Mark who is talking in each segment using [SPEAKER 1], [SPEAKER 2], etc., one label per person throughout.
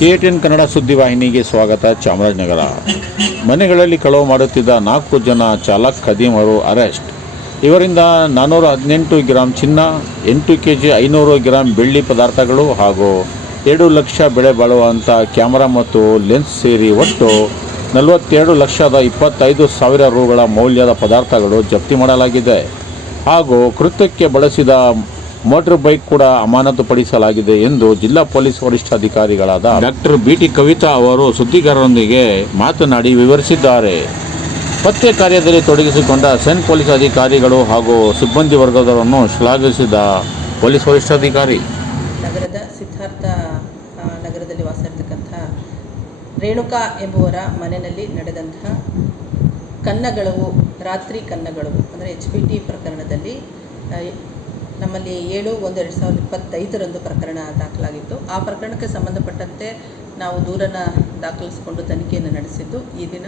[SPEAKER 1] ಕೆಟಿಎನ್ ಕನ್ನಡ ಸುದ್ದಿವಾಹಿನಿಗೆ ಸ್ವಾಗತ ಚಾಮರಾಜನಗರ. ಮನೆಗಳಲ್ಲಿ ಕಳವು ಮಾಡುತ್ತಿದ್ದ ನಾಲ್ಕು ಜನ ಚಾಲಕ್ ಖದೀಮರು ಅರೆಸ್ಟ್. ಇವರಿಂದ ನಾನ್ನೂರ ಹದಿನೆಂಟು ಗ್ರಾಂ ಚಿನ್ನ, ಎಂಟು ಕೆ ಜಿ ಐನೂರು ಗ್ರಾಂ ಬೆಳ್ಳಿ ಪದಾರ್ಥಗಳು ಹಾಗೂ ಎರಡು ಲಕ್ಷ ಬೆಳೆ ಬಾಳುವಂಥ ಕ್ಯಾಮರಾ ಮತ್ತು ಲೆನ್ಸ್ ಸೇರಿ ಒಟ್ಟು ನಲವತ್ತೆರಡು ಲಕ್ಷದ ಇಪ್ಪತ್ತೈದು ಸಾವಿರ ರುಗಳ ಮೌಲ್ಯದ ಪದಾರ್ಥಗಳು ಜಪ್ತಿ ಮಾಡಲಾಗಿದೆ. ಹಾಗೂ ಕೃತ್ಯಕ್ಕೆ ಬಳಸಿದ ಮೋಟಾರ್ ಬೈಕ್ ಕೂಡ ಅಮಾನತುಪಡಿಸಲಾಗಿದೆ ಎಂದು ಜಿಲ್ಲಾ ಪೊಲೀಸ್ ವರಿಷ್ಠಾಧಿಕಾರಿಗಳಾದ ಡಾಕ್ಟರ್ ಬಿ ಟಿ ಕವಿತಾ ಅವರು ಸುದ್ದಿಗಾರರೊಂದಿಗೆ ಮಾತನಾಡಿ ವಿವರಿಸಿದ್ದಾರೆ. ಪತ್ತೆ ಕಾರ್ಯದಲ್ಲಿ ತೊಡಗಿಸಿಕೊಂಡ ಸೆನ್ ಪೊಲೀಸ್ ಅಧಿಕಾರಿಗಳು ಹಾಗೂ ಸಿಬ್ಬಂದಿ ವರ್ಗದವರನ್ನು ಶ್ಲಾಘಿಸಿದ ಪೊಲೀಸ್ ವರಿಷ್ಠಾಧಿಕಾರಿ
[SPEAKER 2] ನಗರದ ಸಿದ್ಧಾರ್ಥ ನಗರದಲ್ಲಿ ವಾಸ ಇರತಕ್ಕಂಥ ರೇಣುಕಾ ಎಂಬುವರ ಮನೆಯಲ್ಲಿ ನಡೆದಂತಹ ಕನ್ನಗಳವು, ರಾತ್ರಿ ಕನ್ನಗಳವು, ಅಂದರೆ ಎಚ್ ಪಿ ಟಿ ಪ್ರಕರಣದಲ್ಲಿ ನಮ್ಮಲ್ಲಿ ಏಳು ಒಂದು ಎರಡು ಸಾವಿರದ ಇಪ್ಪತ್ತೈದರಂದು ಪ್ರಕರಣ ದಾಖಲಾಗಿತ್ತು. ಆ ಪ್ರಕರಣಕ್ಕೆ ಸಂಬಂಧಪಟ್ಟಂತೆ ನಾವು ದೂರನ ದಾಖಲಿಸಿಕೊಂಡು ತನಿಖೆಯನ್ನು ನಡೆಸಿದ್ದು, ಈ ದಿನ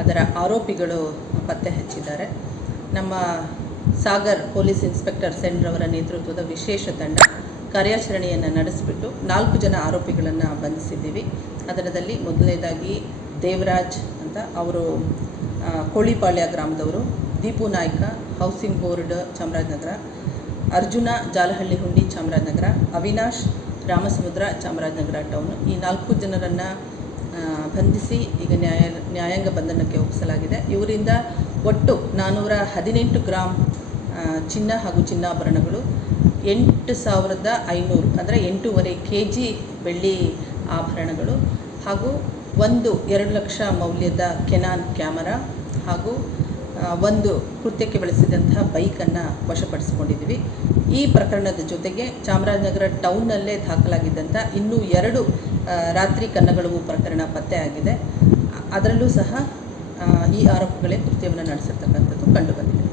[SPEAKER 2] ಅದರ ಆರೋಪಿಗಳು ಪತ್ತೆ ಹಚ್ಚಿದ್ದಾರೆ. ನಮ್ಮ ಸಾಗರ್ ಪೊಲೀಸ್ ಇನ್ಸ್ಪೆಕ್ಟರ್ ಸೆನ್ರವರ ನೇತೃತ್ವದ ವಿಶೇಷ ತಂಡ ಕಾರ್ಯಾಚರಣೆಯನ್ನು ನಡೆಸಿಬಿಟ್ಟು ನಾಲ್ಕು ಜನ ಆರೋಪಿಗಳನ್ನು ಬಂಧಿಸಿದ್ದೀವಿ. ಅದರದಲ್ಲಿ ಮೊದಲನೇದಾಗಿ ದೇವರಾಜ್ ಅಂತ ಅವರು Kolipalya ಗ್ರಾಮದವರು, Deepu Naik, housing board Chamarajanagar Arjuna, Jalahalli Hundi, Chamarajanagar, Avinash, Ramasamudra, Chamarajanagar town ಈ ನಾಲ್ಕು ಜನರನ್ನು ಬಂಧಿಸಿ ಈಗ ನ್ಯಾಯ, ನ್ಯಾಯಾಂಗ ಬಂಧನಕ್ಕೆ ಒಪ್ಪಿಸಲಾಗಿದೆ. ಇವರಿಂದ ಒಟ್ಟು ನಾನ್ನೂರ ಹದಿನೆಂಟು ಗ್ರಾಮ್ ಚಿನ್ನ ಹಾಗೂ ಚಿನ್ನಾಭರಣಗಳು ಎಂಟು ಸಾವಿರದ ಐನೂರು ಅಂದರೆ ಎಂಟೂವರೆ ಕೆ ಜಿ ಬೆಳ್ಳಿ ಆಭರಣಗಳು ಹಾಗೂ ಒಂದು ಎರಡು ಲಕ್ಷ ಮೌಲ್ಯದ ಕೆನಾನ್ ಕ್ಯಾಮರಾ ಹಾಗೂ ಒಂದು ಕೃತ್ಯಕ್ಕೆ ಬಳಸಿದಂತಹ ಬೈಕನ್ನು ವಶಪಡಿಸಿಕೊಂಡಿದ್ದೀವಿ. ಈ ಪ್ರಕರಣದ ಜೊತೆಗೆ ಚಾಮರಾಜನಗರ ಟೌನ್ನಲ್ಲೇ ದಾಖಲಾಗಿದ್ದಂಥ ಇನ್ನೂ ಎರಡು ರಾತ್ರಿ ಕನ್ನಗಳವು ಪ್ರಕರಣ ಪತ್ತೆಯಾಗಿದೆ ಅದರಲ್ಲೂ ಸಹ ಈ ಆರೋಪಗಳೇ ಕೃತ್ಯವನ್ನು ನಡೆಸಿರ್ತಕ್ಕಂಥದ್ದು ಕಂಡುಬಂದಿದೆ